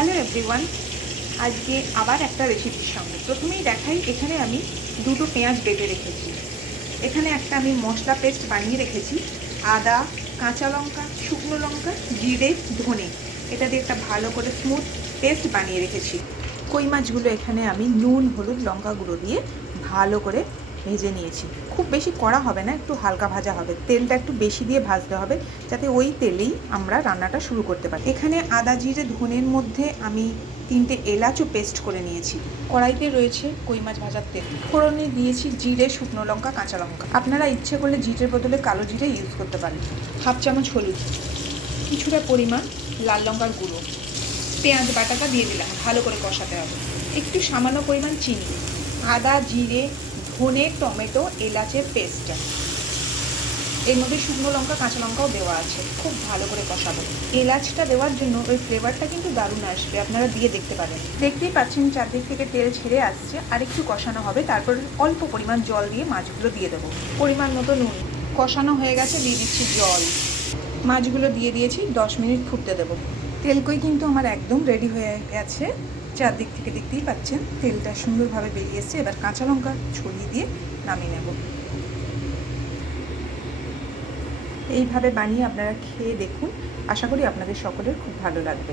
Hello everyone, আজকে আবার একটা রেসিপির সঙ্গে। প্রথমেই দেখাই, এখানে আমি দুটো পেঁয়াজ বেটে রেখেছি। এখানে একটা আমি মশলা পেস্ট বানিয়ে রেখেছি, আদা, কাঁচা লঙ্কা, শুকনো লঙ্কা, জিরে, ধনে, এটা দিয়ে একটা ভালো করে স্মুথ পেস্ট বানিয়ে রেখেছি। কই মাছগুলো এখানে আমি নুন, হলুদ, লঙ্কা গুঁড়ো দিয়ে ভালো করে ভেজে নিয়েছি। খুব বেশি কড়া হবে না, একটু হালকা ভাজা হবে। তেলটা একটু বেশি দিয়ে ভাজতে হবে, যাতে ওই তেলেই আমরা রান্নাটা শুরু করতে পারি। এখানে আদা, জিরে, ধনের মধ্যে আমি 3টে এলাচও পেস্ট করে নিয়েছি। কড়াইতে রয়েছে কই মাছ ভাজার তেল। ফোড়নে দিয়েছি জিরে, শুকনো লঙ্কা, কাঁচা লঙ্কা। আপনারা ইচ্ছে করলে জিরের বদলে কালো জিরে ইউজ করতে পারেন। হাফ চামচ হলুদ, কিছুটা পরিমাণ লাল লঙ্কার গুঁড়ো, পেঁয়াজ বাটাটা দিয়ে দিলাম। ভালো করে কষাতে হবে। একটু সামান্য পরিমাণ চিনি, আদা, জিরে, ধনে, টমেটো, এলাচের পেস্ট, এর মধ্যে শুকনো লঙ্কা, কাঁচা লঙ্কাও দেওয়া আছে। খুব ভালো করে কষাবো। এলাচটা দেওয়ার জন্য ওই ফ্লেভারটা কিন্তু দারুণ আসবে, আপনারা দিয়ে দেখতে পারেন। দেখতেই পাচ্ছেন চারদিক থেকে তেল ছেড়ে আসছে। আর একটু কষানো হবে, তারপর অল্প পরিমাণ জল দিয়ে মাছগুলো দিয়ে দেবো। পরিমাণ মতো নুন। কষানো হয়ে গেছে, দিয়ে দিচ্ছি জল। মাছগুলো দিয়ে দিয়েছি, 10 মিনিট ফুটতে দেবো। তেলকই কিন্তু আমার একদম রেডি হয়ে গেছে। চারদিক থেকে দেখতেই পাচ্ছেন তেলটা সুন্দরভাবে বেরিয়ে এসছে। এবার কাঁচা লঙ্কা ছড়িয়ে দিয়ে নামিয়ে নেব। এইভাবে বানিয়ে আপনারা খেয়ে দেখুন, আশা করি আপনাদের সকলের খুব ভালো লাগবে।